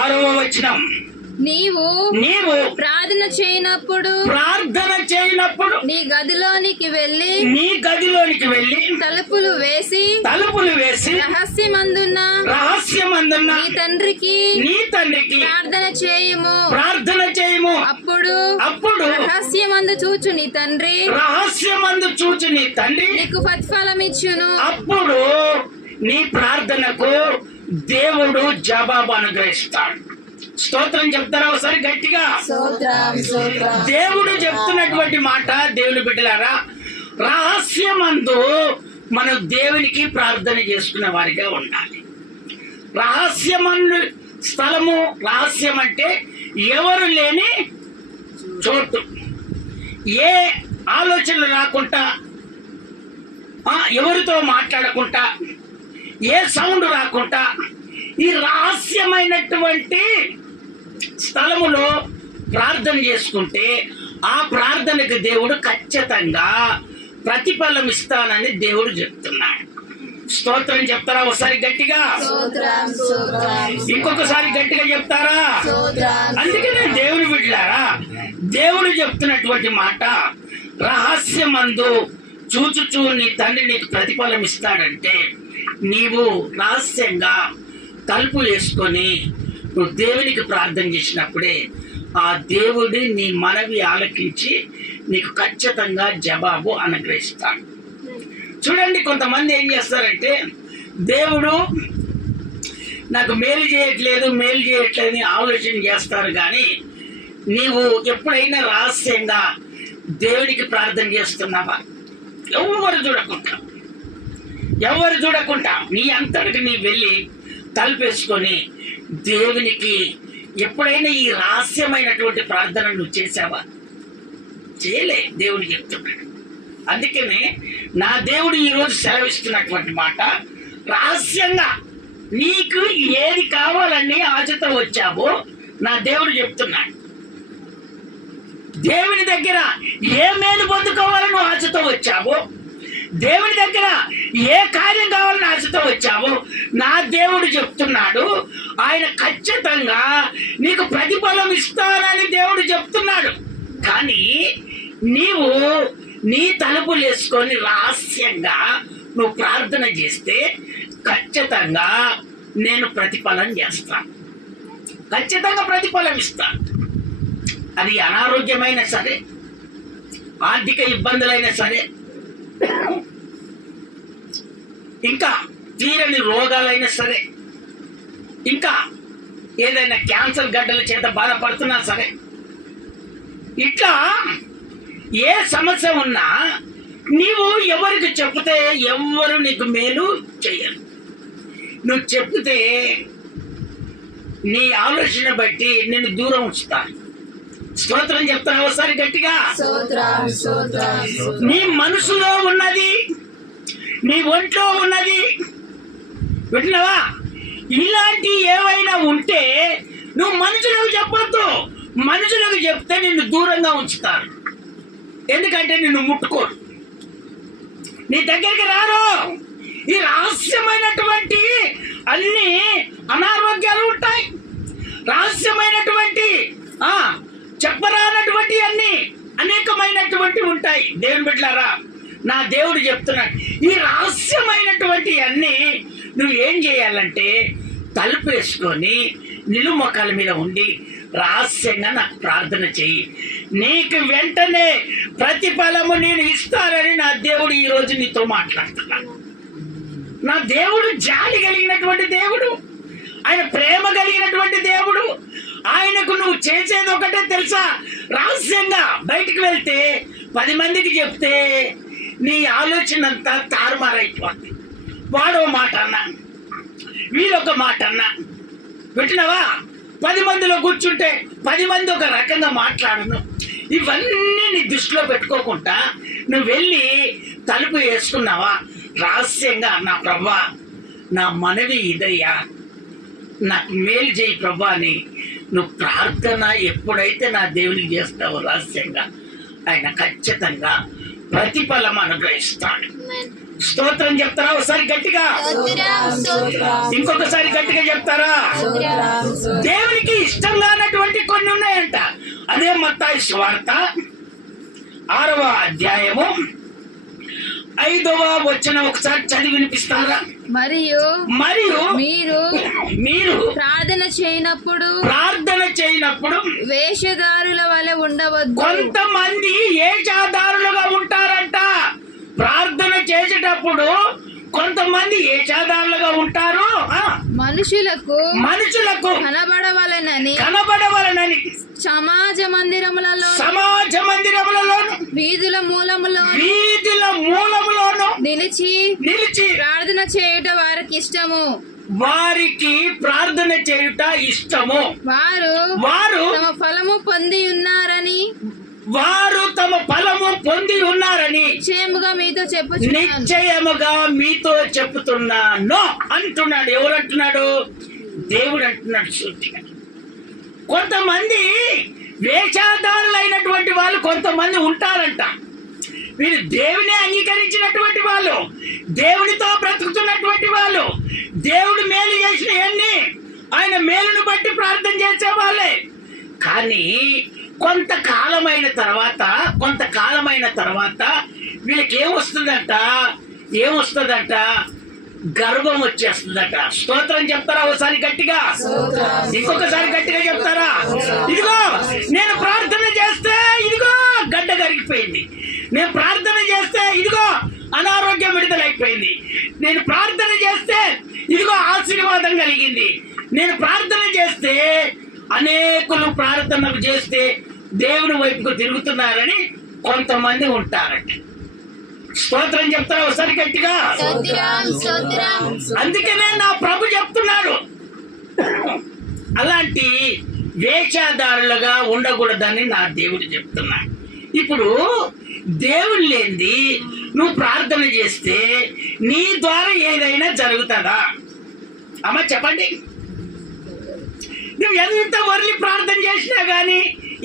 6వ వచనం, నీవు ప్రార్థన చేయనప్పుడు నీ గదిలోనికి వెళ్ళి తలుపులు వేసి రహస్యమందున్న నీ తండ్రికి ప్రార్థన చేయుము. అప్పుడు రహస్యమందు చూచు నీ తండ్రి నీకు ప్రతిఫలమిచ్చును. అప్పుడు నీ ప్రార్థనకు దేవుడు జవాబు అనుగ్రహిస్తాడు. స్తోత్రం చెప్తారా ఒకసారి గట్టిగా? దేవుడు చెప్తున్నటువంటి మాట, దేవుని బిడ్డలారా, రహస్యమందు మనం దేవునికి ప్రార్థన చేసుకునే వారిగా ఉండాలి. రహస్యమందు స్థలము, రహస్యం అంటే ఎవరు లేని చోటు, ఏ ఆలోచనలు రాకుండా, ఎవరితో మాట్లాడకుండా, ఏ సౌండ్ రాకుండా, ఈ రహస్యమైనటువంటి స్థలములో ప్రార్థన చేసుకుంటే ఆ ప్రార్థనకు దేవుడు ఖచ్చితంగా ప్రతిఫలం ఇస్తానని దేవుడు చెప్తున్నాడు. స్తోత్రం చెప్తారా ఒకసారి గట్టిగా? ఇంకొకసారి గట్టిగా చెప్తారా? అందుకనే దేవుని బిడ్డలారా, దేవుడు చెప్తున్నటువంటి మాట, రహస్యమందు చూచుచూ నీ తండ్రి నీకు ప్రతిఫలం ఇస్తాడంటే, నీవు రహస్యంగా తలుపు వేసుకొని నువ్వు దేవునికి ప్రార్థన చేసినప్పుడే ఆ దేవుడి నీ మనవి ఆలకించి నీకు ఖచ్చితంగా జవాబు అనుగ్రహిస్తాడు. చూడండి, కొంతమంది ఏం చేస్తారంటే, దేవుడు నాకు మేలు చేయట్లేదని ఆలోచన చేస్తారు. కానీ నీవు ఎప్పుడైనా రహస్యంగా దేవునికి ప్రార్థన చేస్తున్నావా? ఎవరు చూడకుండా నీ అంతటికి నీ వెళ్ళి తలుపేసుకొని దేవునికి ఎప్పుడైనా ఈ రహస్యమైనటువంటి ప్రార్థన నువ్వు చేసావా? చేయలే. దేవుడు చెప్తున్నాడు. అందుకనే నా దేవుడు ఈరోజు సెలవిస్తున్నటువంటి మాట, రహస్యంగా నీకు ఏది కావాలని ఆశతో వచ్చావో నా దేవుడు చెప్తున్నాడు. దేవుని దగ్గర ఏ మేలు పొందుకోవాలని ఆశతో వచ్చావో, దేవుని దగ్గర ఏ కార్యం కావాలని ఆశతో వచ్చావో నా దేవుడు చెప్తున్నాడు, ఆయన ఖచ్చితంగా నీకు ప్రతిఫలం ఇస్తానని దేవుడు చెప్తున్నాడు. కానీ నీవు నీ తలుపులు వేసుకొని రహస్యంగా నువ్వు ప్రార్థన చేస్తే ఖచ్చితంగా నేను ప్రతిఫలం చేస్తాను, ఖచ్చితంగా ప్రతిఫలం ఇస్తాను. అది అనారోగ్యమైనా సరే, ఆర్థిక ఇబ్బందులైనా సరే, ఇంకా తీరని రోగాలైనా సరే, ఇంకా ఏదైనా క్యాన్సర్ గడ్డల చేత బాధపడుతున్నా సరే, ఇట్లా ఏ సమస్య ఉన్నా నీవు ఎవరికి చెప్తే ఎవరు నీకు మేలు చెయ్యరు. నువ్వు చెప్తే నీ ఆలోచన బట్టి నేను దూరం ఉంచుతాను. స్తోత్రం చెప్తాను ఒకసారి గట్టిగా? నీ మనసులో ఉన్నది, నీ ఒంట్లో ఉన్నది, వింటున్నావా? ఇలాంటి ఏవైనా ఉంటే నువ్వు మనుషులకు చెప్పొద్దు. మనుషులకు చెప్తే నిన్ను దూరంగా ఉంచుతారు. ఎందుకంటే నిన్ను ముట్టుకోరు, నీ దగ్గరికి రారు. ఈ రహస్యమైనటువంటి అన్ని అనారోగ్యాలు ఉంటాయి, రహస్యమైనటువంటి చెప్పరానటువంటి అన్ని అనేకమైనటువంటి ఉంటాయి. దేవుని బిడ్డలారా, నా దేవుడు చెప్తున్నాడు, ఈ రహస్యమైనటువంటి అన్ని నువ్వు ఏం చేయాలంటే తలుపు వేసుకొని నిలుమొక్కల మీద ఉండి రహస్యంగా నాకు ప్రార్థన చెయ్యి, నీకు వెంటనే ప్రతిఫలము నేను ఇస్తానని నా దేవుడు ఈరోజు నీతో మాట్లాడుతున్నాను. నా దేవుడు జాలి కలిగినటువంటి దేవుడు, ఆయన ప్రేమ కలిగినటువంటి దేవుడు. ఆయనకు నువ్వు చేసేది ఒకటే తెలుసా? రహస్యంగా బయటికి వెళ్తే 10 మందికి చెప్తే నీ ఆలోచన అంతా తారుమారైపోతుంది. వాడో మాట అన్నా, వీళ్ళొక మాట అన్నా, వింటున్నావా? 10 మందిలో కూర్చుంటే 10 మంది ఒక రకంగా మాట్లాడను. ఇవన్నీ నీ దృష్టిలో పెట్టుకోకుండా నువ్వు వెళ్ళి తలుపు వేసుకున్నావా, రహస్యంగా నా ప్రభా నా మనవి ఇదయ్యా, నాకు మేలు చేయి ప్రభా అని నువ్వు ప్రార్థన ఎప్పుడైతే నా దేవునికి చేస్తావో రహస్యంగా, ఆయన ఖచ్చితంగా ప్రతిఫలం అనుగ్రహిస్తాడు. స్తోత్రం చెప్తారా ఒకసారి గట్టిగా? ఇంకొకసారి గట్టిగా చెప్తారా? దేవుని లేనటువంటి కొన్ని ఉన్నాయంట. అదే మత్తయి సువార్త 6వ అధ్యాయము 5వ వచనం ఒకసారి చదివి వినిపిస్తారా? మరియు మీరు ప్రార్థన చేయనప్పుడు వేషధారుల వలె ఉండవద్దు. కొంతమంది వేషధారులుగా ఉంటారంట. ప్రార్థన చేసేటప్పుడు కొంతమంది వేషధారులుగా ఉంటారు. మనుషులకు కనబడవలెనని సమాజ మందిరములలో వీధుల మూలములోను నిలిచి ప్రార్థన చేయుట వారికి ఇష్టము. వారు తమ ఫలము పొంది ఉన్నారని నిశ్చయముగా మీతో చెప్పుతున్నాను అంటున్నాడు. ఎవరు అంటున్నాడు? దేవుడు అంటున్నాడు. సూటిగా కొంతమంది వేషధారులైనటువంటి వాళ్ళు కొంతమంది ఉంటారంట. వీళ్ళు దేవుని అంగీకరించినటువంటి వాళ్ళు, దేవునితో బ్రతుకుతున్నటువంటి వాళ్ళు, దేవుడు మేలు చేసినవన్నీ ఆయన మేలును బట్టి ప్రార్థన చేసే వాళ్ళే. కానీ కొంతకాలమైన తర్వాత వీళ్ళకి ఏమొస్తుందంట? గర్వం వచ్చేస్తుందట. స్తోత్రం చెప్తారా? ఒకసారి గట్టిగా, ఇంకొకసారి గట్టిగా చెప్తారా? ఇదిగో నేను ప్రార్థన చేస్తే ఇదిగో గడ్డ కరిగిపోయింది. నేను ప్రార్థన చేస్తే ఇదిగో అనారోగ్యం విడుదలైపోయింది. నేను ప్రార్థన చేస్తే ఇదిగో ఆశీర్వాదం కలిగింది. నేను ప్రార్థన చేస్తే అనేకులు ప్రార్థనలు చేస్తే దేవుని వైపుకు తిరుగుతున్నారని కొంతమంది ఉంటారట. స్తోత్రం చెప్తారా? ఒకసారి గట్టిగా. అందుకనే నా ప్రభు చెప్తున్నాడు, అలాంటి వేషధారులుగా ఉండకూడదని నా దేవుడు చెప్తున్నాడు. ఇప్పుడు దేవుడు లేనిది నువ్వు ప్రార్థన చేస్తే నీ ద్వారా ఏదైనా జరుగుతుందా? అమ్మ చెప్పండి. నువ్వు ఎంత వర్లి ప్రార్థన చేసినా గానీ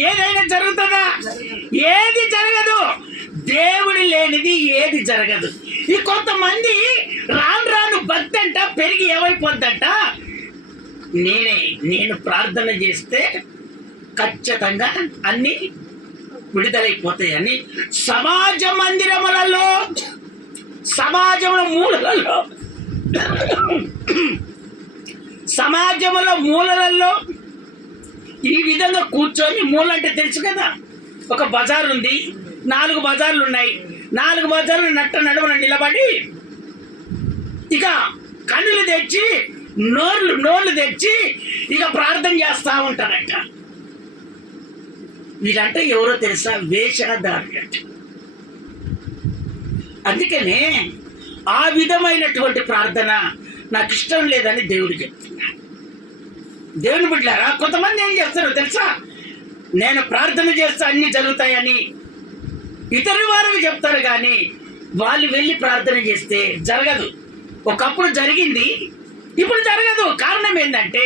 ఏదైనా జరుగుతుందా? ఏది జరగదు. దేవుడు లేనిది ఏది జరగదు. ఈ కొంతమంది రాను భక్తి అంట పెరిగి ఏమైపోద్దంట, నేను ప్రార్థన చేస్తే ఖచ్చితంగా అన్ని విడుదలైపోతాయని సమాజంలో మూలలలో ఈ విధంగా కూర్చొని, మూలంటే తెలుసు కదా, ఒక బజార్ ఉంది, 4 బజార్లు ఉన్నాయి. 4 బజార్లు నడుమున నిలబడి ఇక కన్నులు తెచ్చి నోళ్ళు తెచ్చి ఇక ప్రార్థన చేస్తా ఉంటారట. వీళ్ళంటే ఎవరో తెలుసా? వేషధారులట. అందుకనే ఆ విధమైనటువంటి ప్రార్థన నాకు ఇష్టం లేదని దేవుడు చెప్తున్నాడు. దేవుని బిడ్డలారా, కొంతమంది ఏం చేస్తారు తెలుసా? నేను ప్రార్థన చేస్తే అన్ని జరుగుతాయని ఇతరు వారికి చెప్తారు, కానీ వాళ్ళు వెళ్ళి ప్రార్థన చేస్తే జరగదు. ఒకప్పుడు జరిగింది, ఇప్పుడు జరగదు. కారణం ఏంటంటే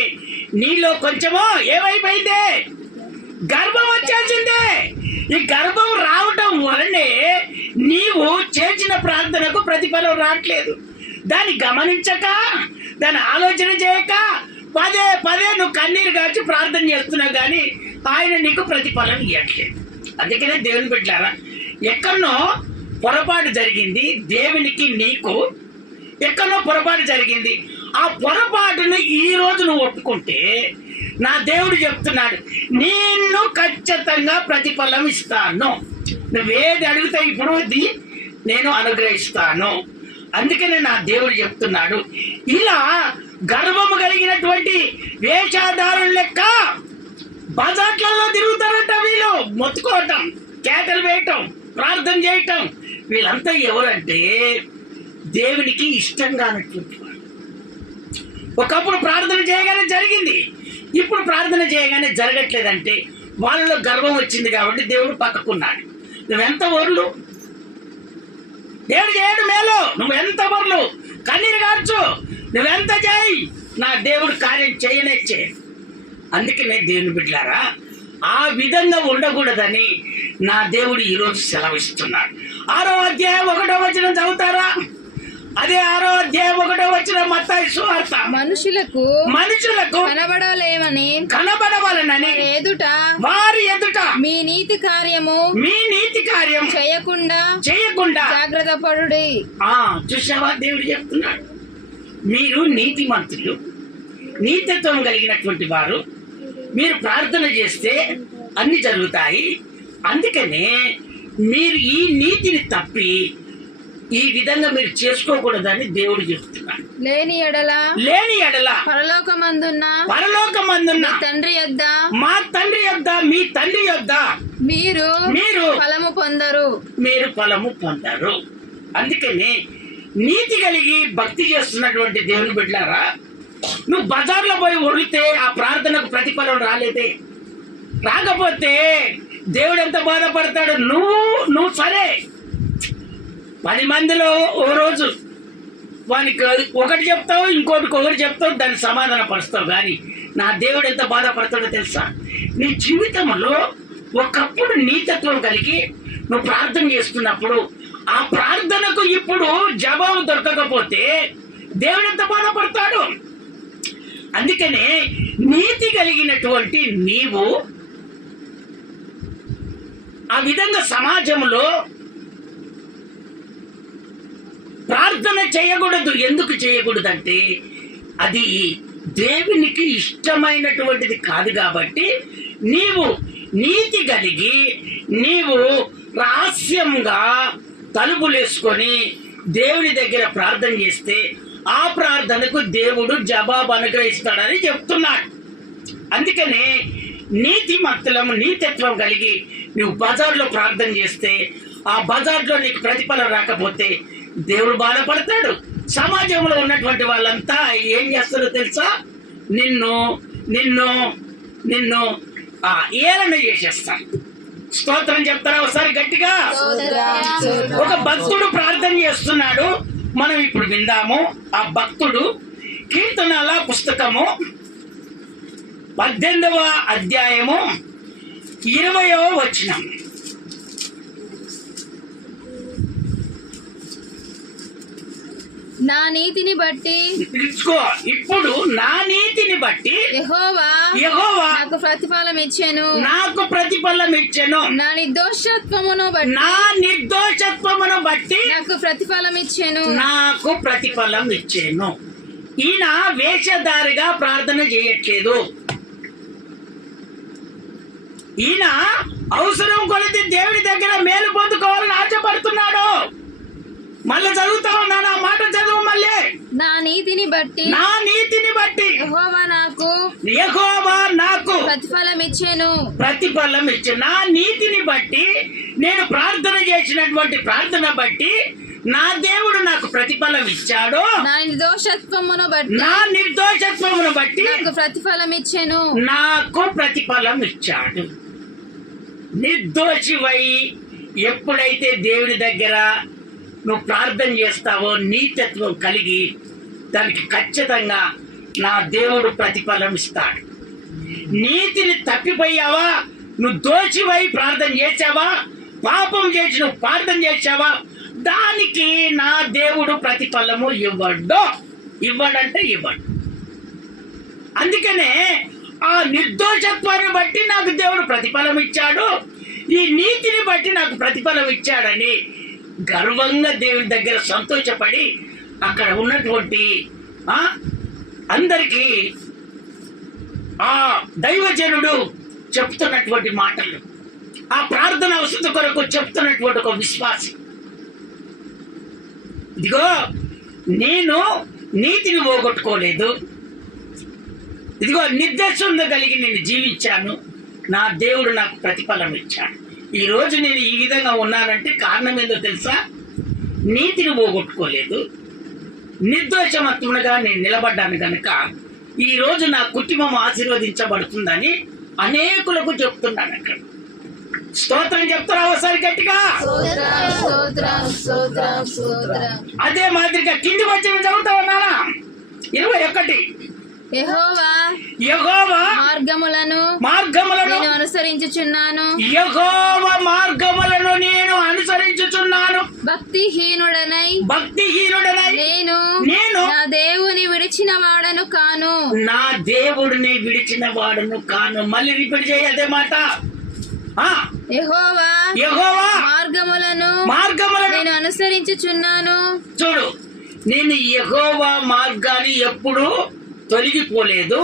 నీలో కొంచెమో ఏమైపోయిందే, గర్భం వచ్చేసిందే. ఈ గర్భం రావటం వలనే నీవు చేసిన ప్రార్థనకు ప్రతిఫలం రావట్లేదు. దాన్ని గమనించక, దాన్ని ఆలోచన చేయక పదే నువ్వు కన్నీరు కాచి ప్రార్థన చేస్తున్నావు, కానీ ఆయన నీకు ప్రతిఫలం ఇవ్వట్లేదు. అందుకనే దేవుని బిడ్డలారా, ఎక్కడనో పొరపాటు జరిగింది. దేవునికి నీకు ఎక్కడో పొరపాటు జరిగింది. ఆ పొరపాటును ఈ రోజు నువ్వు ఒప్పుకుంటే నా దేవుడు చెప్తున్నాడు, నిన్ను ఖచ్చితంగా ప్రతిఫలం ఇస్తాను. నువ్వేది అడుగుతావు ఇప్పుడు నేను అనుగ్రహిస్తాను. అందుకనే నా దేవుడు చెప్తున్నాడు, ఇలా గర్వము కలిగినటువంటి వేషధారుల లెక్క బజార్లలో తిరుగుతారట. వీళ్ళు మొత్తుకోవటం, కేకలు వేయటం, ప్రార్థన చేయటం, వీళ్ళంతా ఎవరంటే దేవునికి ఇష్టంగా అన్నటువంటి వాడు. ఒకప్పుడు ప్రార్థన చేయగానే జరిగింది, ఇప్పుడు ప్రార్థన చేయగానే జరగట్లేదంటే వాళ్ళలో గర్వం వచ్చింది కాబట్టి దేవుడు పక్కకున్నాడు. నువ్వెంత వర్లు, దేవుడు చేయడు మేలు, నువ్వెంత వర్లు కన్నీరు కార్చు, నువ్వెంత చేయి, నా దేవుడు కార్యం చేయనే చేయ. అందుకనే దేవుని బిడ్డలారా, ఆ విధంగా ఉండకూడదని నా దేవుడు ఈరోజు సెలవిస్తున్నాడు. 6వ అధ్యాయం 1వ వచనం చదువుతారా? అదే 6వ అధ్యాయం 1వ వచనం మత్తయి సువార్త. మనుషులకు కనబడవలనని వారి ఎదుట మీ నీతి కార్యము చేయకుండా జాగ్రత్త పడుడి. చూసావా, దేవుడు చెప్తున్నాడు, మీరు నీతిమంతులు, నీతిత్వం కలిగినటువంటి వారు, మీరు ప్రార్థన చేస్తే అన్ని జరుగుతాయి. అందుకనే మీరు ఈ నీతిని తప్పి ఈ విధంగా మీరు చేసుకోకూడదని దేవుడు చెప్తున్నాడు. లేని ఎడల పరలోకమందున్న మా తండ్రి యొద్ద మీ తండ్రి యొద్ద మీరు ఫలము పొందరు. అందుకని నీతి కలిగి భక్తి చేస్తున్నటువంటి దేవుని బిడ్డలారా, నువ్వు బజార్లో పోయి ఒడితే ఆ ప్రార్థనకు ప్రతిఫలం రాకపోతే దేవుడు ఎంత బాధపడతాడు. నువ్వు సరే 10 మందిలో ఓ రోజు వానికి ఒకటి చెప్తావు, ఒకటి చెప్తావు, దాన్ని సమాధాన పరుస్తావు. కానీ నా దేవుడు ఎంత బాధపడతాడో తెలుసా? నీ జీవితంలో ఒకప్పుడు నీతత్వం కలిగి నువ్వు ప్రార్థన చేస్తున్నప్పుడు ఆ ప్రార్థనకు ఇప్పుడు జవాబు దొరకకపోతే దేవుడు ఎంత బాధపడతాడు. అందుకనే నీతి కలిగినటువంటి నీవు ఆ విధంగా సమాజంలో ప్రార్థన చేయకూడదు. ఎందుకు చేయకూడదంటే అది దేవునికి ఇష్టమైనటువంటిది కాదు. కాబట్టి నీవు నీతి కలిగి నీవు రహస్యంగా తలుపులేసుకొని దేవుని దగ్గర ప్రార్థన చేస్తే ఆ ప్రార్థనకు దేవుడు జవాబు అనుగ్రహిస్తాడని చెప్తున్నాడు. అందుకనే నీతిమంతులము, నీతిత్వం కలిగి నువ్వు బజార్లో ప్రార్థన చేస్తే ఆ బజార్లో నీకు ప్రతిఫలం రాకపోతే దేవుడు బాధపడతాడు. సమాజంలో ఉన్నటువంటి వాళ్ళంతా ఏం చేస్తారో తెలుసా? నిన్ను నిన్ను నిన్ను ఏలన చేసేస్తారు. స్తోత్రం చెప్తారా ఒకసారి గట్టిగా? ఒక భక్తుడు ప్రార్థన చేస్తున్నాడు, మనం ఇప్పుడు విందాము. ఆ భక్తుడు కీర్తనల పుస్తకము 18వ అధ్యాయము 20వ వచనం. నా నీతిని బట్టి ఇప్పుడు నా నీతిని బట్టి యెహోవా నాకు ప్రతిఫలం ఇచ్చెను. నా నిర్దోషత్వమును బట్టి నాకు ప్రతిఫలం ఇచ్చెను. ఈయన వేషధారిగా ప్రార్థన చేయట్లేదు. ఈయన అవసరం కొలిది దేవుడి దగ్గర మేలు పొందుకోవాలని ఆశపడుతున్నాడు. మళ్ళీ చదువుతా ఉన్నాను, ఆ మాట చదువు మళ్ళీ. నా నీతిని బట్టి యెహోవా నాకు ప్రతిఫలం ఇచ్చెను. నా నీతిని బట్టి, నేను ప్రార్థన చేసినటువంటి ప్రార్థన బట్టి నా దేవుడు నాకు ప్రతిఫలం ఇచ్చాడు. నా నిర్దోషత్వమును బట్టి నాకు ప్రతిఫలం ఇచ్చాడు. నిర్దోషివై ఎప్పుడైతే దేవుడి దగ్గర నువ్వు ప్రార్థన చేస్తావో, నీతిత్వం కలిగి దానికి ఖచ్చితంగా నా దేవుడు ప్రతిఫలం ఇస్తాడు. నీతిని తప్పిపోయావా, నువ్వు దోషివై ప్రార్థన చేసావా, పాపం చేసి నువ్వు ప్రార్థన చేసావా, దానికి నా దేవుడు ప్రతిఫలము ఇవ్వడంటే ఇవ్వడు. అందుకనే ఆ నిర్దోషత్వాన్ని బట్టి నాకు దేవుడు ప్రతిఫలం ఇచ్చాడు, ఈ నీతిని బట్టి నాకు ప్రతిఫలం ఇచ్చాడని గర్వంగా దేవుని దగ్గర సంతోషపడి అక్కడ ఉన్నటువంటి అందరికీ ఆ దైవజనుడు చెప్తున్నటువంటి మాటలు, ఆ ప్రార్థన అవసరం కొరకు చెప్తున్నటువంటి ఒక విశ్వాసి, ఇదిగో నేను నీతిని పోగొట్టుకోలేదు, ఇదిగో నిర్దోషం కలిగి నేను జీవించాను, నా దేవుడు నాకు ప్రతిఫలం ఇచ్చాడు. ఈ రోజు నేను ఈ విధంగా ఉన్నానంటే కారణం ఏందో తెలుసా? నీతిని పోగొట్టుకోలేదు, నిర్దోషమత్తుడుగా నేను నిలబడ్డాను కనుక ఈ రోజు నా కుటుంబం ఆశీర్వదించబడుతుందని అనేకులకు చెప్తున్నాను. అక్కడ స్తోత్రం చెప్తారా ఒకసారి గట్టిగా? అదే మాదిరిగా కింది వచ్చిన చదువుతా ఉన్నానా? 21. యెహోవా మార్గములను నేను అనుసరించుచున్నాను. యెహోవా మార్గములను నేను అనుసరించుచున్నాను. భక్తిహీనుడనై నేను నా దేవుని విడిచిన వాడను కాను. నా దేవుడిని విడిచిన వాడును కాను. మళ్ళీ రిపీట్ చేయి అదే మాట. యెహోవా మార్గములను నేను అనుసరించుచున్నాను. చూడు, నేను యెహోవా మార్గాన్ని ఎప్పుడు తొలగిపోలేదు.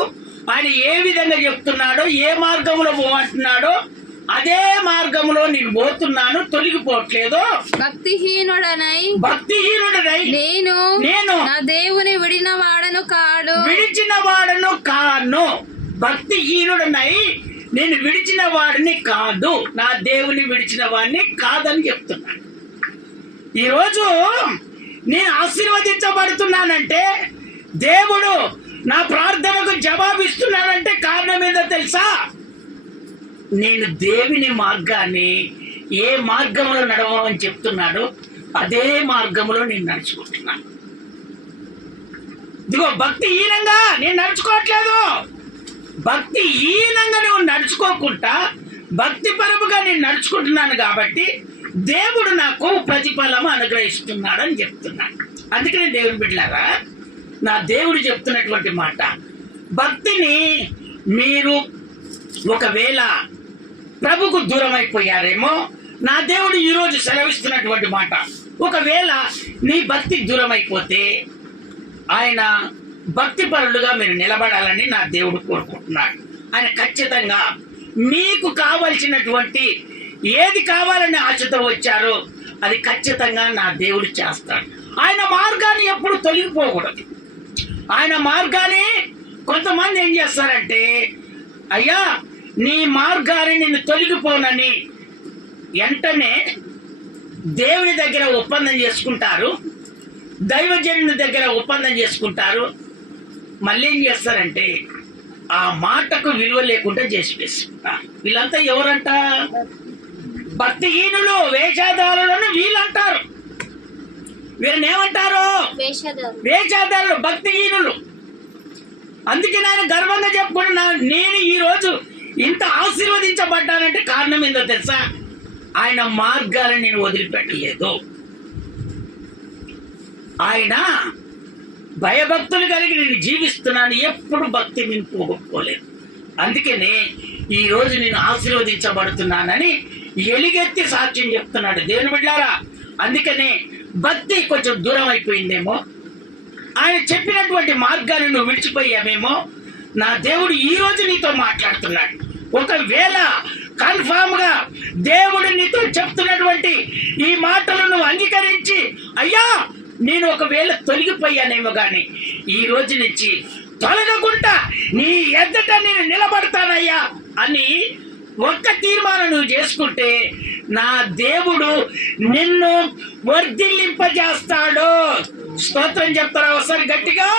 ఆయన ఏ విధంగా చెప్తున్నాడో, ఏ మార్గంలో పోమంటున్నాడో అదే మార్గంలో నేను పోతున్నాను, తొలగిపోవట్లేదు. భక్తిహీనుడనై నేను నా దేవుని విడిచిన వాడను కాను. భక్తిహీనుడనై నేను విడిచిన వాడిని కాదు, నా దేవుని విడిచిన వాడిని కాదని చెప్తున్నాను. ఈరోజు నేను ఆశీర్వదించబడుతున్నానంటే, దేవుడు నా ప్రార్థనకు జవాబిస్తున్నాడంటే కారణం ఏదో తెలుసా? నేను దేవుని మార్గాన్ని ఏ మార్గంలో నడవమని చెప్తున్నాడో అదే మార్గంలో నేను నడుచుకుంటున్నాను. ఇదిగో, భక్తిహీనంగా నేను నడుచుకోవట్లేదు. భక్తిహీనంగా నువ్వు నడుచుకోకుండా భక్తిపరముగా నేను నడుచుకుంటున్నాను కాబట్టి దేవుడు నాకు ప్రతిఫలం అనుగ్రహిస్తున్నాడని చెప్తున్నాడు. అందుకనే దేవుని బిడ్డలారా, నా దేవుడు చెప్తున్నటువంటి మాట, భక్తిని మీరు ఒకవేళ ప్రభుకు దూరం అయిపోయారేమో, నా దేవుడు ఈరోజు సెలవిస్తున్నటువంటి మాట, ఒకవేళ నీ భక్తికి దూరం అయిపోతే ఆయన భక్తిపరులుగా మీరు నిలబడాలని నా దేవుడు కోరుకుంటున్నాడు. ఆయన ఖచ్చితంగా మీకు కావలసినటువంటి ఏది కావాలని ఆశతో వచ్చారో అది ఖచ్చితంగా నా దేవుడు చేస్తాడు. ఆయన మార్గాన్ని ఎప్పుడు తొలగిపోకూడదు. ఆయన మార్గాన్ని కొంతమంది ఏం చేస్తారంటే, అయ్యా నీ మార్గాన్ని నేను తొలగిపోనని వెంటనే దేవుని దగ్గర ఒప్పందం చేసుకుంటారు, దైవజనుని దగ్గర ఒప్పందం చేసుకుంటారు. మళ్ళీ ఏం చేస్తారంటే ఆ మాటకు విలువ లేకుండా చేసి వేసుకుంటారు. వీళ్ళంతా ఎవరంట? భక్తిహీనులు, వేషధారులను వీళ్ళంటారు. వీళ్ళని ఏమంటారు? వేషధారులు, భక్తిహీనులు. అందుకే నేను గర్వంగా చెప్పుకుంటున్నా, నేను ఈ రోజు ఇంత ఆశీర్వదించబడ్డానంటే కారణం ఏందో తెలుసా? ఆయన మార్గాలను నేను వదిలిపెట్టలేదు. ఆయన భయభక్తులు కలిగి నేను జీవిస్తున్నాను, ఎప్పుడు భక్తి నేను పోగొట్టుకోలేదు. అందుకనే ఈ రోజు నేను ఆశీర్వదించబడుతున్నానని ఎలుగెత్తి సాక్ష్యం చెప్తున్నాడు దేవుని బిడ్డలారా. అందుకనే భక్తి కొంచెం దూరం అయిపోయిందేమో, ఆయన చెప్పినటువంటి మార్గాన్ని నువ్వు విడిచిపోయావేమో, నా దేవుడు ఈ రోజు నీతో మాట్లాడుతున్నాడు. ఒకవేళ కన్ఫామ్ గా దేవుడు నీతో చెప్తున్నటువంటి ఈ మాటలు నువ్వు అంగీకరించి, అయ్యా నేను ఒకవేళ తొలగిపోయానేమో గాని ఈ రోజు నుంచి తొలగకుండా నీ ఎద్దట నేను నిలబడతానయ్యా అని ఒక్క తీర్మానం నువ్వు చేసుకుంటే నా దేవుడు నిన్ను వర్ధిల్లింపజేస్తాడు. స్తోత్రం చెప్తారా ఒకసారి గట్టిగా?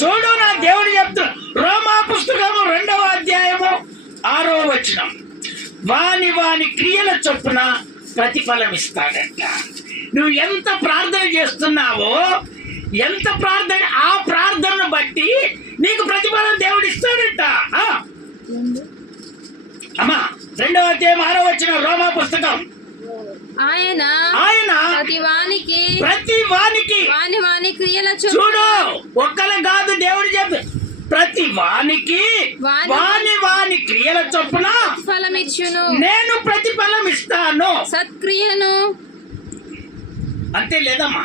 చూడు, నా దేవుడు చెప్తున్నా, రోమా పుస్తకము 2వ అధ్యాయము 6వ వచనం, వాని వాని క్రియల చొప్పున ప్రతిఫలం ఇస్తాడంట. నువ్వు ఎంత ప్రార్థన చేస్తున్నావో, ఎంత ప్రార్థన, ఆ ప్రార్థనను బట్టి నీకు ప్రతిఫలం దేవుడు ఇస్తాడంట. అమ్మా 2వ అధ్యాయం 6వ వచనం రోమా పుస్తకం. ఆయన ప్రతి వానికి వాని క్రియల చూడు, ఒక్కలే కాదు దేవుడు చెప్పి, ప్రతి వానికి వాని క్రియల చొప్పున ఫలమిచ్చును, నేను ప్రతిఫలం ఇస్తాను. సత్క్రియను అంతే లేదమ్మా?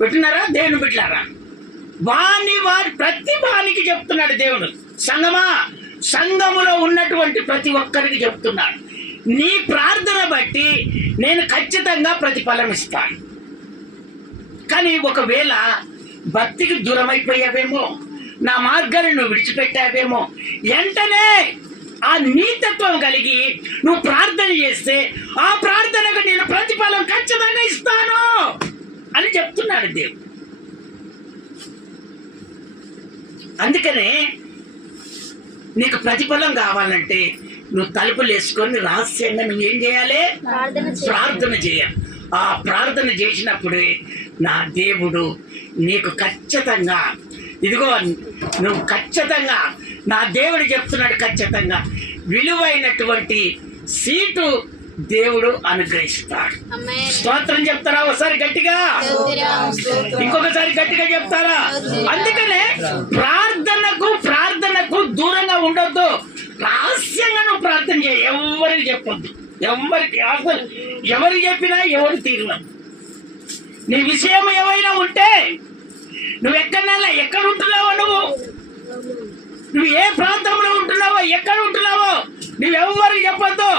పెట్టినారా దేవుని బిడ్డలారా? వాని ప్రతి వానికి చెప్తున్నాడు దేవుడు. సంగమా, సంఘములో ఉన్నటువంటి ప్రతి ఒక్కరికి చెప్తున్నాడు, నీ ప్రార్థన బట్టి నేను ఖచ్చితంగా ప్రతిఫలం ఇస్తాను. కానీ ఒకవేళ భక్తికి దూరం అయిపోయావేమో, నా మార్గాన్ని నువ్వు విడిచిపెట్టావేమో, వెంటనే ఆ నీతత్వం కలిగి నువ్వు ప్రార్థన చేస్తే ఆ ప్రార్థనకు నేను ప్రతిఫలం ఖచ్చితంగా ఇస్తాను అని చెప్తున్నాడు దేవుడు. అందుకనే నీకు ప్రతిఫలం కావాలంటే నువ్వు తలుపులు వేసుకొని రహస్యంగా నువ్వేం చేయాలి? ప్రార్థన చేయాలి. ఆ ప్రార్థన చేసినప్పుడే నా దేవుడు నీకు ఖచ్చితంగా, ఇదిగో నువ్వు ఖచ్చితంగా, నా దేవుడు చెప్తున్నాడు, ఖచ్చితంగా విలువైనటువంటి సీటు దేవుడు అనుగ్రహిస్తాడు. ఆమేన్. స్తోత్రం చెప్తారా ఒకసారి గట్టిగా? స్తోత్రం. ఇంకొకసారి గట్టిగా చెప్తారా? అందుకనే ప్రార్థనకు దూరంగా ఉండొద్దు. రహస్యంగా నువ్వు ప్రార్థన చేయి. ఎవరికి చెప్పొద్దు. ఎవరికి అసలు ఎవరికి చెప్పినా ఎవరు తీరును. నీ విషయం ఏమైనా ఉంటే నువ్వు ఎక్కడ ఉంటున్నావో, నువ్వు ఏ ప్రాంతంలో ఉంటున్నావో, ఎక్కడ ఉంటున్నావో నువ్వెవ్వరికి చెప్పొద్దు.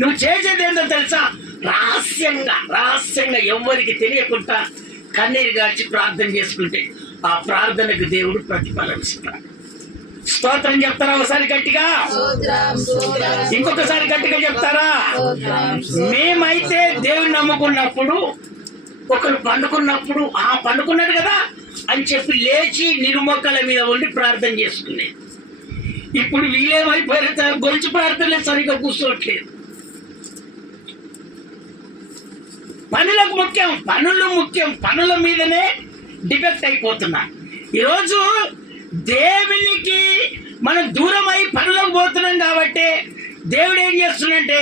నువ్వు చేసేది ఏంటో తెలుసా? రహస్యంగా ఎవ్వరికి తెలియకుండా కన్నీరు గార్చి ప్రార్థన చేసుకుంటే ఆ ప్రార్థనకు దేవుడు ప్రతిఫలం ఇస్తాడు. స్తోత్రం చెప్తారా ఒకసారి గట్టిగా? ఇంకొకసారి గట్టిగా చెప్తారా? మేమైతే దేవుని నమ్ముకున్నప్పుడు, ఒకరు పండుకున్నప్పుడు పండుకున్నాడు కదా అని చెప్పి లేచి నిరుమొక్కల మీద ఉండి ప్రార్థన చేసుకునేది. ఇప్పుడు వీళ్ళేమైపోయారు? గొలుచు ప్రార్థనలే సరిగ్గా కూర్చోట్లేదు. పనులు ముఖ్యం. పనుల మీదనే డిపెక్ట్ అయిపోతున్నా. ఈరోజు దేవునికి మనం దూరమై పనులకు పోతున్నాం కాబట్టి దేవుడు ఏం చేస్తున్నాడంటే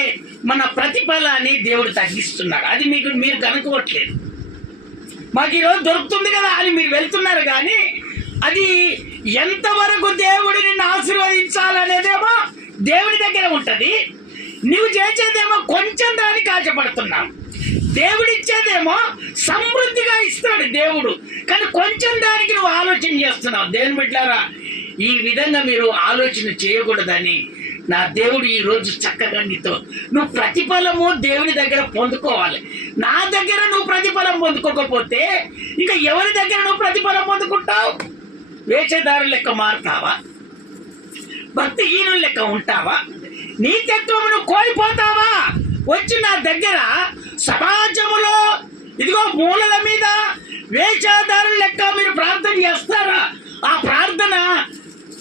మన ప్రతిఫలాన్ని దేవుడు తగ్గిస్తున్నాడు. అది మీరు కనుక్కోవట్లేదు. మాకు ఈరోజు దొరుకుతుంది కదా అని మీరు వెళ్తున్నారు, కానీ అది ఎంతవరకు దేవుడు నిన్ను ఆశీర్వదించాలనేదేమో దేవుడి దగ్గర ఉంటుంది. నువ్వు చేసేదేమో కొంచెం దానికి ఆశపడుతున్నావు. దేవుడిచ్చేదేమో సమృద్ధిగా ఇస్తాడు దేవుడు, కానీ కొంచెం దానికి నువ్వు ఆలోచన చేస్తున్నావు. దేవుని బిడ్డలారా, ఈ విధంగా మీరు ఆలోచన చేయకూడదని నా దేవుడు ఈ రోజు చక్కగా నీతో నువ్వు ప్రతిఫలము దేవుని దగ్గర పొందుకోవాలి. నా దగ్గర నువ్వు ప్రతిఫలం పొందుకోకపోతే ఇంకా ఎవరి దగ్గర నువ్వు ప్రతిఫలం పొందుకుంటావు? వేషధారుల లెక్క మారుతావా? భక్తిహీనుల లెక్క ఉంటావా? నీ తత్వమును కోల్పోతావా? వచ్చి నా దగ్గర సమాజములో ఇదిగో మూలల మీద వేషధారుల లెక్క మీరు ప్రార్థన చేస్తారా? ఆ ప్రార్థన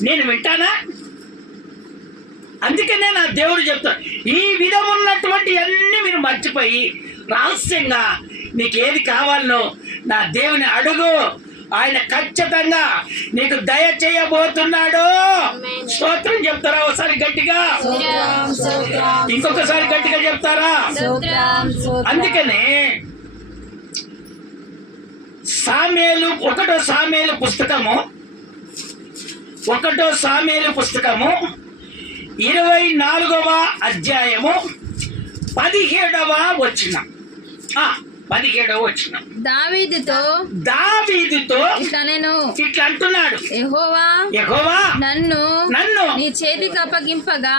నేను వింటానా? అందుకనే నా దేవుడు చెప్తాడు, ఈ విధం ఉన్నటువంటి అన్ని మీరు మర్చిపోయి రహస్యంగా నీకు ఏది కావాలనో నా దేవుని అడుగు. ఆయన ఖచ్చితంగా నీకు దయ చేయబోతున్నాడు. స్తోత్రం చెప్తారా ఒకసారి గట్టిగా? ఇంకొకసారి గట్టిగా చెప్తారా? అందుకనే ఒకటో సామేలు పుస్తకము 24వ అధ్యాయము 17వ వచనం. 17వ వచనం. దావీదుతో ఇట్లా అంటున్నాడు, యెహోవా నన్ను నీ చేతికి అప్పగింపగా,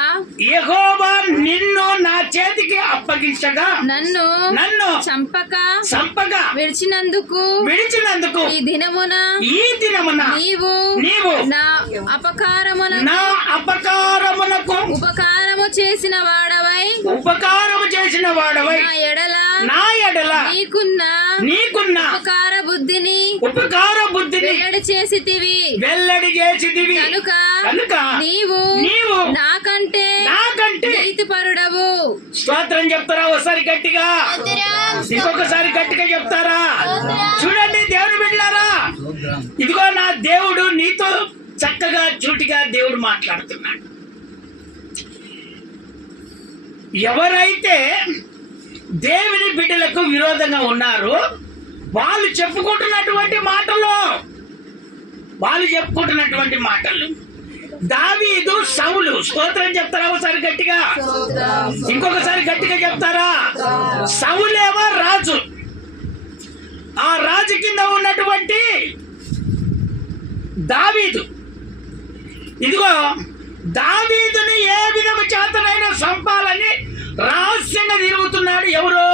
యెహోవా నిన్ను నా చేతికి అప్పగించగా, నన్ను చంపక విడిచినందుకు ఈ దినమున నీవు నా అపకారమునకు ఉపకారము చేసిన వాడవై నా ఎడల నీకున్న ఉపకార బుద్ధిని వెల్లడి చేసితివి కనుక నీవు నాకంటే నీతిపరుడవు. స్తోత్రం చెప్తారా ఒకసారి గట్టిగా? ఇంకొకసారి గట్టిగా చెప్తారా? చూడండి దేవుని బిడ్డలారా, ఇదిగో నా దేవుడు నీతో చక్కగా చూటిగా దేవుడు మాట్లాడుతున్నాడు. ఎవరైతే దేవుని బిడ్డలకు విరోధంగా ఉన్నారు వాళ్ళు చెప్పుకుంటున్నటువంటి మాటలు దావీదు, సౌలు. స్తోత్రం చెప్తారా ఒకసారి గట్టిగా? ఇంకొకసారి గట్టిగా చెప్తారా? సౌలేమో రాజు. ఆ రాజు కింద ఉన్నటువంటి దావీదు, ఇదిగో దావీదుని ఏ విధము చేతనైనా చంపాలని రహస్యంగా తిరుగుతున్నాడు. ఎవరు?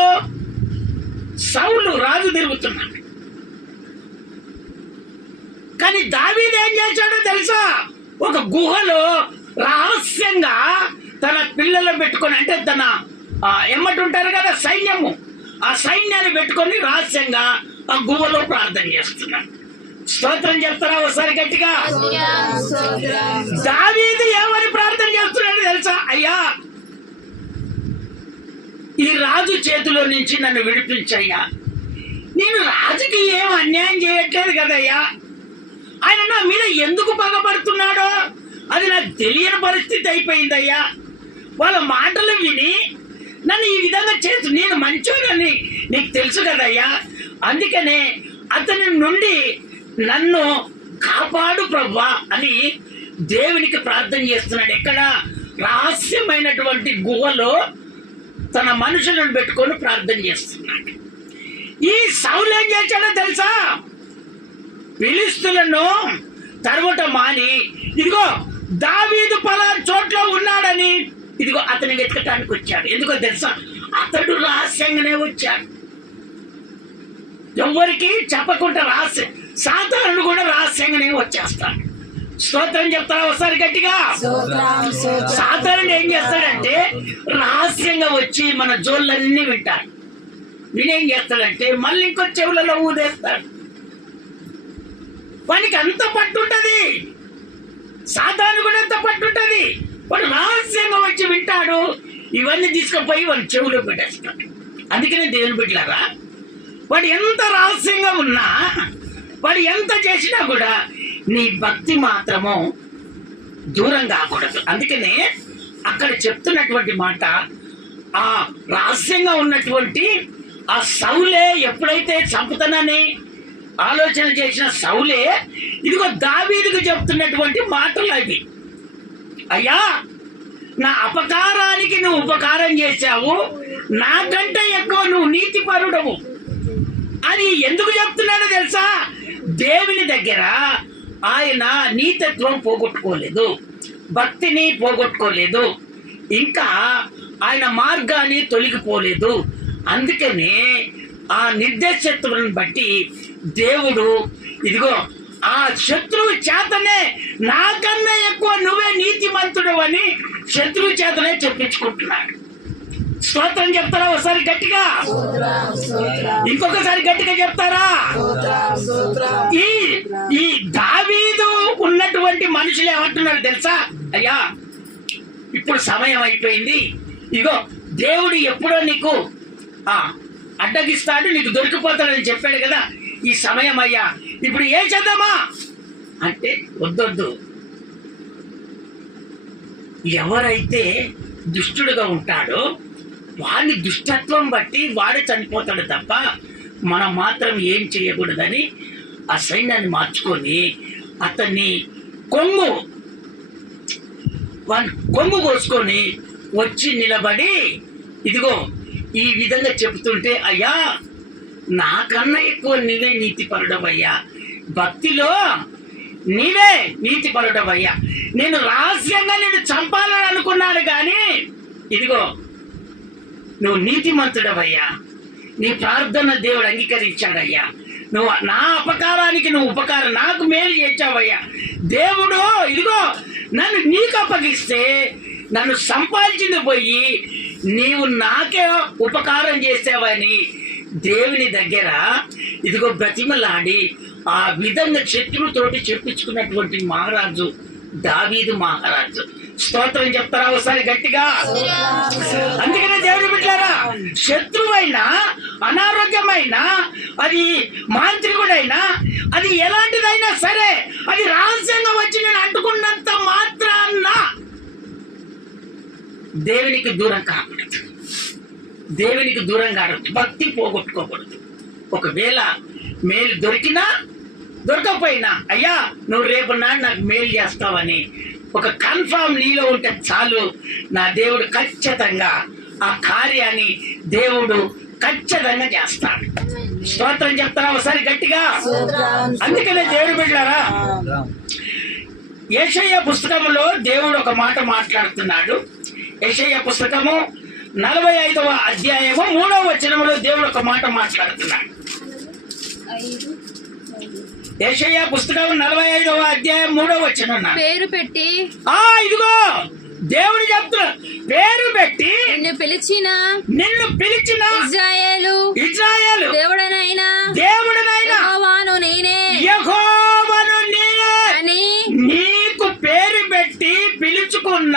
సౌలు రాజు తిరుగుతున్నాడు. కానీ దావీదు ఏం చేశాడో తెలుసా? ఒక గుహలో రహస్యంగా తన పిల్లలు పెట్టుకొని, అంటే తన ఎమ్మటి ఉంటారు కదా సైన్యము, ఆ సైన్యాన్ని పెట్టుకొని రహస్యంగా ఆ గుహలో ప్రార్థన చేస్తున్నాడు. స్తోత్రం చెప్తారా ఒకసారి గట్టిగా? దావీదు ఏమని ప్రార్థన చేస్తున్నాడు తెలుసా? అయ్యా, ఈ రాజు చేతిలో నుంచి నన్ను విడిపించయ్యా. నేను రాజుకి ఏం అన్యాయం చేయట్లేదు కదయ్యా. ఆయన నా మీద ఎందుకు పగబడుతున్నాడో అది నాకు తెలియని పరిస్థితి అయిపోయిందయ్యా. వాళ్ళ మాటలు విని నన్ను ఈ విధంగా చేస్తు, నేను మంచోనని నీకు తెలుసు కదయ్యా, అందుకనే అతని నుండి నన్ను కాపాడు ప్రభువా అని దేవునికి ప్రార్థన చేస్తున్నాడు. ఎక్కడ? రహస్యమైనటువంటి గుహలో తన మనుషులను పెట్టుకొని ప్రార్థన చేస్తున్నాడు. ఈ సౌలు ఏం చేశాడో తెలుసా? ఫిలిష్తీయులను తరుముట మాని, ఇదిగో దావీదు పలానా చోట్ల ఉన్నాడని ఇదిగో అతని వెతకటానికి వచ్చాడు. ఎందుకో తెలుసా? అతడు రహస్యంగానే వచ్చాడు, ఎవరికి చెప్పకుండా రహస్యం. సాతానుడు కూడా రహస్యంగానే వచ్చేస్తాడు. స్తోత్రం చెప్తారా ఒకసారి గట్టిగా? సాతానుడు ఏం చేస్తాడంటే రహస్యంగా వచ్చి మన జోళ్ళన్నీ వింటాడు. వీడేం చేస్తాడంటే మళ్ళీ ఇంకో చెవులలో ఊదేస్తాడు. వానికి అంత పట్టుంటది, సాతాను కూడా అంత పట్టుంటది. వాడు రహస్యంగా వచ్చి వింటాడు, ఇవన్నీ తీసుకుపోయి వాడి చెవులో పెట్టేస్తాడు. అందుకనే దేవుని బిడ్డలారా, వాడు ఎంత రహస్యంగా ఉన్నా, వాడు ఎంత చేసినా కూడా నీ భక్తి మాత్రము దూరం కాకూడదు. అందుకనే అక్కడ చెప్తున్నటువంటి మాట, ఆ రహస్యంగా ఉన్నటువంటి ఆ సౌలే ఎప్పుడైతే చంపుతానని ఆలోచన చేసిన సౌలే ఇదిగో దావీదుకు చెప్తున్నటువంటి మాటలు అవి. అయ్యా, నా అపకారానికి నువ్వు ఉపకారం చేశావు, నాకంటే ఎక్కువ నువ్వు నీతిపరుడవు అని ఎందుకు చెప్తున్నాడో తెలుసా? దేవుని దగ్గర ఆయన నీతిత్వం పోగొట్టుకోలేదు, భక్తిని పోగొట్టుకోలేదు, ఇంకా ఆయన మార్గాన్ని తొలగిపోలేదు. అందుకనే ఆ నిర్దేశత్వాన్ని బట్టి దేవుడు ఇదిగో ఆ శత్రువు చేతనే నాకన్నా ఎక్కువ నువ్వే నీతిమంతుడు అని శత్రువు చేతనే చెప్పించుకుంటున్నాడు. స్తోత్రం చెప్తారా ఒకసారి గట్టిగా? ఇంకొకసారి గట్టిగా చెప్తారా? ఈ దావీదు ఉన్నటువంటి మనుషులు ఏమంటున్నారు తెలుసా? అయ్యా, ఇప్పుడు సమయం అయిపోయింది, ఇగో దేవుడు ఎప్పుడో నీకు అడ్డగిస్తాడు, నీకు దొరికిపోతాడని చెప్పాడు కదా, ఈ సమయం అయ్యా, ఇప్పుడు ఏం చేద్దామా అంటే, వద్దొద్దు, ఎవరైతే దుష్టుడుగా ఉంటాడో వాడిని దుష్టత్వం బట్టి వాడే చనిపోతాడు తప్ప మనం మాత్రం ఏం చేయకూడదని ఆ సైన్యాన్ని మార్చుకొని అతన్ని కొంగు కోసుకొని వచ్చి నిలబడి ఇదిగో ఈ విధంగా చెప్తుంటే, అయ్యా, నాకన్నా ఎక్కువ నీవే నీతిపరుడవయ్యా, భక్తిలో నీవే నీతిపరుడవయ్యా, నేను రహస్యంగా నేను చంపాలని అనుకున్నాను కానీ ఇదిగో నువ్వు నీతిమంతుడవయ్యా, నీ ప్రార్థన దేవుడు అంగీకరించాడయ్యా, నువ్వు నా అపకారానికి నువ్వు ఉపకారం నాకు మేలు చేశావయ్యా, దేవుడు ఇదిగో నన్ను నీకు అప్పగిస్తే నన్ను సంపాదించింది పోయి నీవు నాకే ఉపకారం చేసావని దేవుని దగ్గర ఇదిగో బ్రతిమలాడి ఆ విధంగా శత్రువుతోటి చెప్పించుకున్నటువంటి మహారాజు దావీదు మహారాజు. స్తోత్రం చెప్తారా ఒకసారి గట్టిగా? అందుకనే దేవుడు బిడ్డలారా, శత్రువైనా అనారోగ్యమైనా అది మాంత్రికుడైనా అది ఎలాంటిదైనా సరే అది రహస్యంగా వచ్చి నేను అంటుకున్నంత మాత్రాన్న దేవునికి దూరం కాకూడదు, దేవునికి దూరం కాకూడదు, భక్తి పోగొట్టుకోకూడదు. ఒకవేళ మేలు దొరికినా దొరకపోయినా, అయ్యా నువ్వు రేపు నాడు నాకు మేలు చేస్తావని ఒక కన్ఫర్మ్ నీలో ఉంటే చాలు, నా దేవుడు ఖచ్చితంగా ఆ కార్యాన్ని దేవుడు ఖచ్చితంగా చేస్తాడు. స్తోత్రం చెప్తారా ఒకసారి గట్టిగా? అందుకనే దేవుడు బిడ్డలారా, యెషయా పుస్తకంలో దేవుడు ఒక మాట మాట్లాడుతున్నాడు. యెషయా పుస్తకము 45వ అధ్యాయము 3వ వచనంలో దేవుడు ఒక మాట మాట్లాడుతున్నాడు. యెషయా పుస్తకం 45వ అధ్యాయం 3వ వచనం, పేరు పెట్టి ఇదిగో దేవుడు చెప్తున్నా, పేరు పెట్టి నిన్ను పిలిచిన ఇశ్రాయేలు దేవుడనైనా యెహోవాను నేనే అని నీకు పేరు పెట్టి పిలుచుకున్న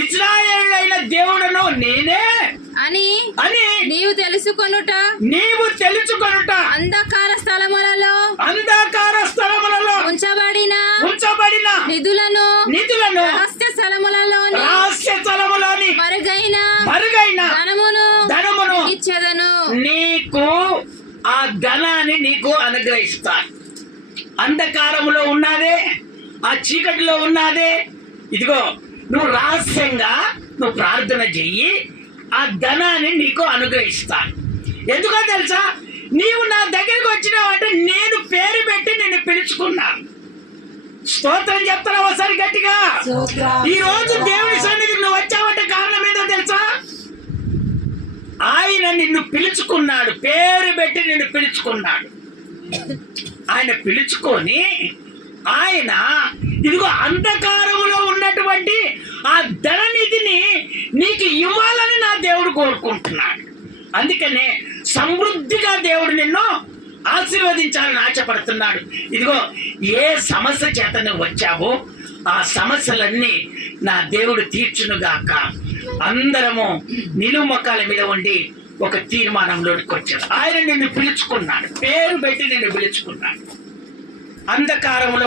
ఇశ్రాయేలుడైన దేవుడను నేనే అని నీవు తెలుసుకొనుట అంధకార స్థలములలో ఉంచబడిన నిధులను రహస్య స్థలములలోని మరుగైన నీకు ఆ ధనాన్ని నీకు అనుగ్రహిస్తాను. అంధకారంలో ఉన్నదే, ఆ చీకటిలో ఉన్నదే, ఇదిగో నువ్వు రహస్యంగా నువ్వు ప్రార్థన చెయ్యి, ఆ ధనాన్ని నీకు అనుగ్రహిస్తాను. ఎందుకో తెలుసా, నీవు నా దగ్గరికి వచ్చినావంటే నేను పేరు పెట్టి నిన్ను పిలుచుకున్నాను. స్తోత్రం చెప్తారా ఒకసారి గట్టిగా? ఈ రోజు దేవుని సన్నిధికి నువ్వు వచ్చావంటే కారణం ఏంటో తెలుసా? ఆయన నిన్ను పిలుచుకున్నాడు, పేరు పెట్టి నిన్ను పిలుచుకున్నాడు. ఆయన పిలుచుకొని ఆయన ఇదిగో అంధకారంలో ఉన్నటువంటి ఆ ధననిధిని నీకు ఇవ్వాలని నా దేవుడు కోరుకుంటున్నాడు. అందుకనే సమృద్ధిగా దేవుడు నిన్ను ఆశీర్వదించాలని ఆశపడుతున్నాడు. ఇదిగో ఏ సమస్య చేత నువ్వు వచ్చావో ఆ సమస్యలన్నీ నా దేవుడు తీర్చునుగాక. అందరము నిలువు మొక్కల మీద ఉండి ఒక తీర్మానంలోనికి వచ్చాడు. ఆయన నిన్ను పిలుచుకున్నాడు, పేరు పెట్టి నిన్ను పిలుచుకున్నాడు. అంధకారంలో